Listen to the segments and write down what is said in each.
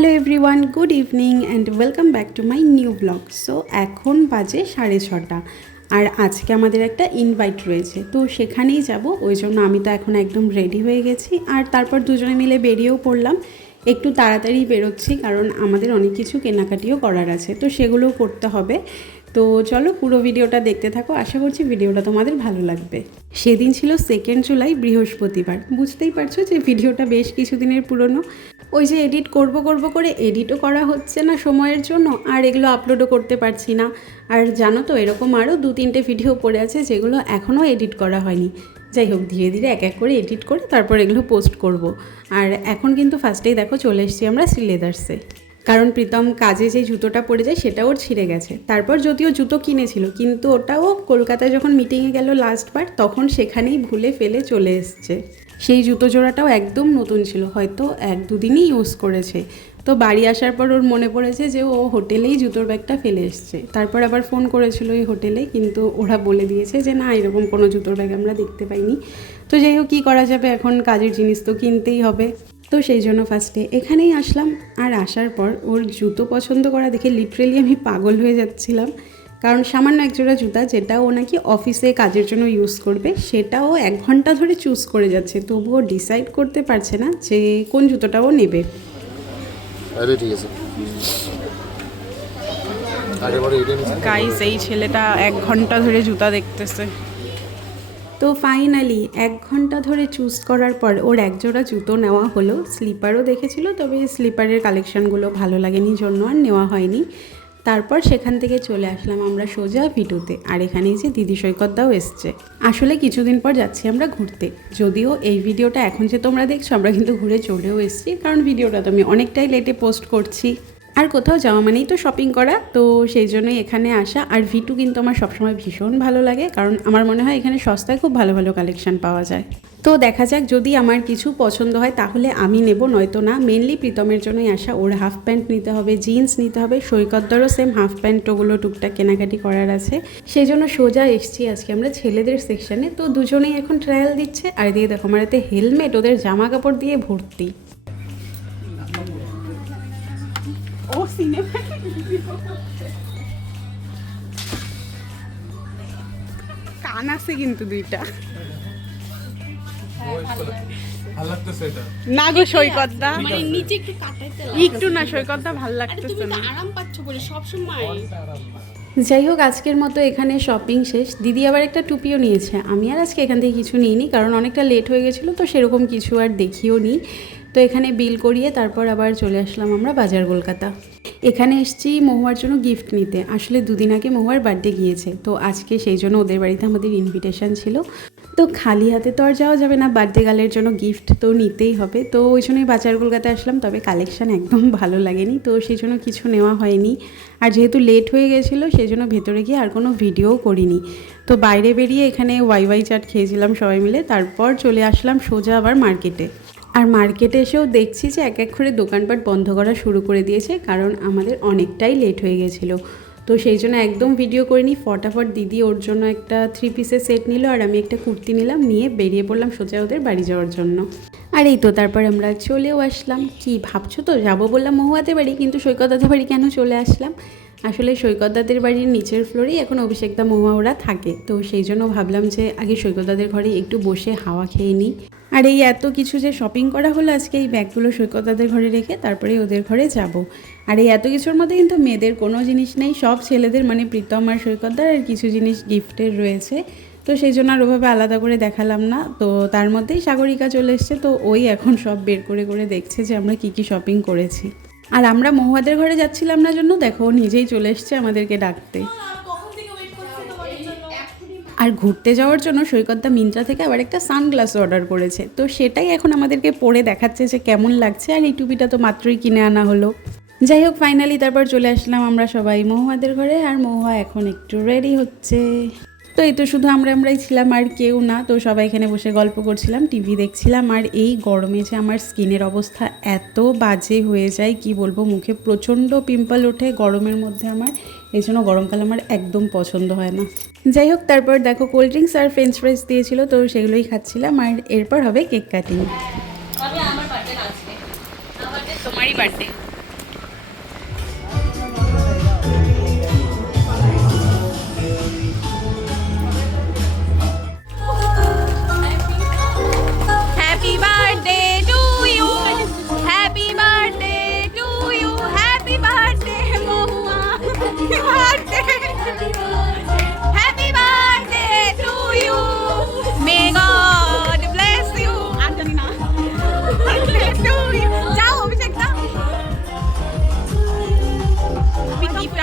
Hello everyone, good evening and welcome back to my new blog. So এখন বাজে 6:30 আর আজকে আমাদের একটা ইনভাইট রয়েছে, তো সেখানেই যাব। ওই জন্য আমি তো এখন একদম রেডি হয়ে গেছি আর তারপর দুজনে মিলে বেরিয়েও পড়লাম। একটু তাড়াতাড়ি বেরোচ্ছি কারণ আমাদের অনেক কিছু কেনাকাটিও করার আছে, তো সেগুলোও করতে হবে। তো চলো পুরো ভিডিওটা দেখতে থাকো, আশা করছি ভিডিওটা তোমাদের ভালো লাগবে। সেদিন ছিল 2 জুলাই, বৃহস্পতিবার। বুঝতেই পারছো যে ভিডিওটা বেশ কিছুদিনের পুরনো। ওই যে এডিট করব করে এডিটও করা হচ্ছে না সময়ের জন্য, আর এগুলো আপলোডও করতে পারছি না। আর জানো তো এরকম আরও 2-3টে ভিডিও পড়ে আছে যেগুলো এখনও এডিট করা হয়নি। যাই হোক, ধীরে ধীরে এক এক করে এডিট করে তারপর এগুলো পোস্ট করব। আর এখন কিন্তু ফার্স্টেই দেখো চলে এসেছি আমরা শ্রীলেদার্সে, কারণ প্রীতম কাজে যে জুতোটা পরে যায় সেটা ওর ছিঁড়ে গেছে। তারপর যদিও জুতো কিনেছিল, কিন্তু ওটাও কলকাতায় যখন মিটিংয়ে গেল লাস্টবার তখন সেখানেই ভুলে ফেলে চলে এসছে। সেই জুতো জোড়াটাও একদম নতুন ছিল, হয়তো 1-2 দিনই ইউজ করেছে। তো বাড়ি আসার পর ওর মনে পড়েছে যে ও হোটেলেই জুতোর ব্যাগটা ফেলে এসছে। তারপর আবার ফোন করেছিল ওই হোটেলে, কিন্তু ওরা বলে দিয়েছে যে না, এরকম কোনো জুতোর ব্যাগ আমরা দেখতে পাইনি। তো যাই হোক, কী করা যাবে, এখন কাজের জিনিস তো কিনতেই হবে। তো সেই জন্য ফার্স্টে এখানেই আসলাম। আর আসার পর ওর জুতো পছন্দ করা দেখে লিটারেলি আমি পাগল হয়ে যাচ্ছিলাম। কারণ সামান্য একজোড়া জুতা, যেটা ও নাকি অফিসে কাজের জন্য ইউজ করবে, সেটাও 1 ঘন্টা ধরে চুজ করে যাচ্ছে, তবুও ডিসাইড করতে পারছে না যে কোন জুতোটা ও নেবে। গাইস, এই ছেলেটা 1 ঘন্টা ধরে জুতা দেখতেছে। তো ফাইনালি 1 ঘন্টা ধরে চুজ করার পর ওর একজোড়া জুতো নেওয়া হলো। স্লিপারও দেখেছিল, তবে স্লিপারের কালেকশানগুলো ভালো লাগেনি জন্য আর নেওয়া হয়নি। তারপর সেখান থেকে চলে আসলাম আমরা সোজা ভিটুতে। আর এখানেই যে দিদি সৈকতদাও এসছে। আসলে কিছুদিন পর যাচ্ছি আমরা ঘুরতে। যদিও এই ভিডিওটা এখন যে তোমরা দেখছো, আমরা কিন্তু ঘুরে চলেও এসেছি, কারণ ভিডিওটা তো আমি অনেকটাই লেটে পোস্ট করছি। আর কোথাও যাওয়া মানেই তো শপিং করা, তো সেই জন্যই এখানে আসা। আর ভিটু কিন্তু আমার সবসময় ভীষণ ভালো লাগে, কারণ আমার মনে হয় এখানে সস্তায় খুব ভালো ভালো কালেকশান পাওয়া যায়। তো দেখা যাক, যদি আমার কিছু পছন্দ হয় তাহলে আমি নেব, নয়তো না। মেনলি প্রীতমের জন্যই আসা। ওর হাফ প্যান্ট নিতে হবে, জিন্স নিতে হবে, সৈকতদারও সেম হাফ প্যান্ট, ওগুলো টুকটাক কেনাকাটি করার আছে। সেই জন্য সোজা এসছি আজকে আমরা ছেলেদের সেকশানে। তো দুজনেই এখন ট্রায়াল দিচ্ছে। আর দিয়ে দেখো আমার হাতে হেলমেট, ওদের জামা কাপড় দিয়ে ভর্তি। ও সিনেমা কান আছে কিন্তু দুইটা। না গো সৈকতদা, মানে নিচে একটু কাটাইতে একটু না সৈকতদা, ভাল লাগতেছে না। আরাম পাচ্ছ বলে সব সময়। যাই হোক, আজকের মতো এখানে শপিং শেষ। দিদি আবার একটা টুপিও নিয়েছে। আমি আর আজকে এখান থেকে কিছু নিইনি, কারণ অনেকটা লেট হয়ে গেছিলো, তো সেরকম কিছু আর দেখিও নি। তো এখানে বিল করিয়ে তারপর আবার চলে আসলাম আমরা বাজার কলকাতা। এখানে এসেছি মহুয়ার জন্য গিফট নিতে। আসলে 2 দিন আগে মহুয়ার বার্থডে গিয়েছে, তো আজকে সেই জন্য ওদের বাড়িতে আমাদের ইনভিটেশন ছিল। তো খালি হাতে তো আর যাওয়া যাবে না, বার্থডে গার্লের জন্য গিফট তো নিতেই হবে। তো ওই জন্যই বাজার কলকাতায় আসলাম, তবে কালেকশান একদম ভালো লাগেনি, তো সেই জন্য কিছু নেওয়া হয়নি। আর যেহেতু লেট হয়ে গেছিলো সেই জন্য ভেতরে গিয়ে আর কোনো ভিডিও করিনি। তো বাইরে বেরিয়ে এখানে ওয়াই চাট খেয়েছিলাম সবাই মিলে। তারপর চলে আসলাম সোজা আবার মার্কেটে। আর মার্কেটে এসেও দেখছি যে এক এক করে দোকানপাট বন্ধ করা শুরু করে দিয়েছে, কারণ আমাদের অনেকটাই লেট হয়ে গেছিলো। তো সেই জন্য একদম ভিডিও করিনি। ফটাফট দিদি ওর জন্য একটা 3 পিসের সেট নিল, আর আমি একটা কুর্তি নিলাম, নিয়ে বেরিয়ে পড়লাম সোজা ওদের বাড়ি যাওয়ার জন্য। আর এই তো তারপর আমরা চলেও আসলাম। কি ভাবছো তো, যাবো বললাম মহুয়াদের বাড়ি, কিন্তু সৈকতদাদের বাড়ি কেন চলে আসলাম? আসলে সৈকতদাদের বাড়ির নিচের ফ্লোরেই এখন অভিষেকদা মহুয়া ওরা থাকে, তো সেই জন্য ভাবলাম যে আগে সৈকতদাদের ঘরে একটু বসে হাওয়া খেয়ে নিই। আর এই এত কিছু যে শপিং করা হলো আজকে, এই ব্যাগগুলো সৈকতদাদের ঘরে রেখে তারপরে ওদের ঘরে যাব। আর এই এত কিছুর মধ্যে কিন্তু মেয়েদের কোনো জিনিস নেই, সব ছেলেদের, মানে প্রীতম আর সৈকতদার। আর কিছু জিনিস গিফটের রয়েছে, তো সেই জন্য আর ওভাবে আলাদা করে দেখালাম না। তো তার মধ্যেই সাগরিকা চলে এসছে, তো ওই এখন সব বের করে করে দেখছে যে আমরা কী কী শপিং করেছি। আর আমরা মহুয়াদের ঘরে যাচ্ছিলাম না জন্য দেখো নিজেই চলে এসছে আমাদেরকে ডাকতে। আর ঘুরতে যাওয়ার জন্য সৈকতদা মিন্ত্রা থেকে আবার একটা সানগ্লাস অর্ডার করেছে, তো সেটাই এখন আমাদেরকে পরে দেখাচ্ছে যে কেমন লাগছে। আর এই টুপিটা তো মাত্রই কিনে আনা হলো। যাই হোক, ফাইনালি তারপর চলে আসলাম আমরা সবাই মহুয়াদের ঘরে। আর মহুয়া এখন একটু রেডি হচ্ছে। তো এই তো শুধু আমরাই ছিলাম আর কেউ না। তো সবাই এখানে বসে গল্প করছিলাম, টিভি দেখছিলাম। আর এই গরমে যে আমার স্কিনের অবস্থা এত বাজে হয়ে যায় কি বলবো, মুখে প্রচণ্ড পিম্পল ওঠে গরমের মধ্যে আমার। এই জন্য গরমকাল আমার একদম পছন্দ হয় না। যাই হোক, তারপর দেখো কোল্ড ড্রিঙ্কস আর ফ্রেঞ্চ ফ্রাইস দিয়েছিল, তো সেগুলোই খাচ্ছিলাম। আর এরপর হবে কেক কাটিং। আমার বার্থডে আছে। তোমারই বার্থডে?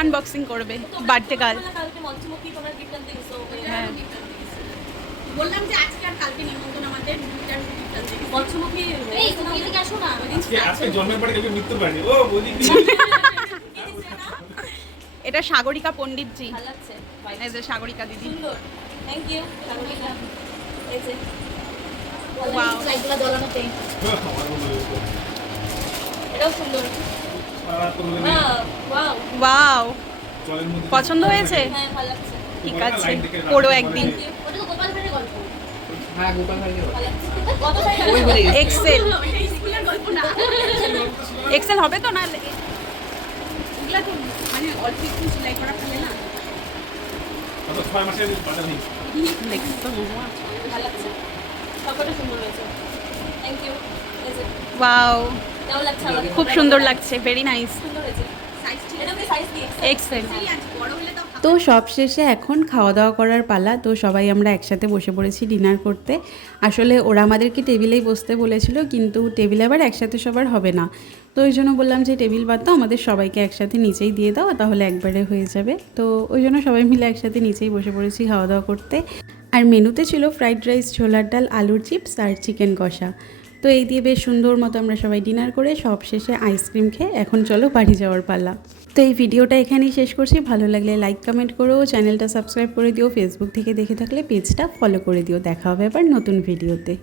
আনবক্সিং করবে বার্থডে গার্ল। কালকে মঞ্চমুখী তোমার গিফট আনতে গেছো। হ্যাঁ বললাম যে আজকে আর কালকে নিমন্ত্রণ আমাদের দুইটার দুইটা থেকে। মঞ্চমুখী এই তুমি এদিকে আসো না। আজকে জন্মের বাড়ি কালকে মৃত্যুর বাড়ি ও বলি এটা সাগরিকা পণ্ডিতজি। ভালো লাগছে। এই যে সাগরিকা দিদি। সুন্দর। Thank you. এই যে Wow. লাইটগুলো জ্বালানোতে। আমার মনে হলো এটাও সুন্দর। সারা তো বলে ওয়াও। ওয়াও, জলের মধ্যে পছন্দ হয়েছে? হ্যাঁ ভালো লাগছে। ঠিক আছে, পড়ো একদিন। ওটা তো গোপাল ভাঁড়ের গল্প। হ্যাঁ গোপাল ভাই ভালো লাগছে। কত টাকা? ওই বলে গেছে। এক্সেল, এটা স্কুলের গল্প না। এক্সেল হবে তো না? এগুলা তো মানে অল্প একটু সেলাই করা ফেলে না। কত 6 মাসের বাজার নেই দেখছো? ভালো লাগছে। সবকটা সুন্দর হয়েছে। Thank you. এই যে ওয়াও, কেমন লাগছে আমাকে? খুব সুন্দর লাগছে, ভেরি নাইস। সুন্দর হয়েছে। সাইজ ঠিক এটা কি সাইজ কি? এক্সেল। আছে বড় হলে তো তো সব শেষে এখন খাওয়া দাওয়া করার পালা। তো সবাই আমরা একসাথে বসে পড়েছি ডিনার করতে। আসলে ওরা আমাদেরকে টেবিলেই বসতে বলেছিল, কিন্তু টেবিলে আবার একসাথে সবার হবে না। তো ওই জন্য বললাম যে টেবিল বাদ দাও, আমাদের সবাইকে একসাথে নিচেই দিয়ে দাও, তাহলে একবারে হয়ে যাবে। তো ওই জন্য সবাই মিলে একসাথে নিচেই বসে পড়েছি খাওয়া দাওয়া করতে। আর মেনুতে ছিল ফ্রাইড রাইস, ছোলার ডাল, আলুর চিপস আর চিকেন কষা। তো এই দিয়ে বেশ সুন্দর মতো আমরা সবাই ডিনার করে সব শেষে আইসক্রিম খেয়ে এখন চলো বাড়ি যাওয়ার পালা। তো এই ভিডিওটা এখানেই শেষ করছি। ভালো লাগলে লাইক কমেন্ট করো, চ্যানেলটা সাবস্ক্রাইব করে দিও, ফেসবুক থেকে দেখে থাকলে পেজটা ফলো করে দিও। দেখা হবে আবার নতুন ভিডিওতে।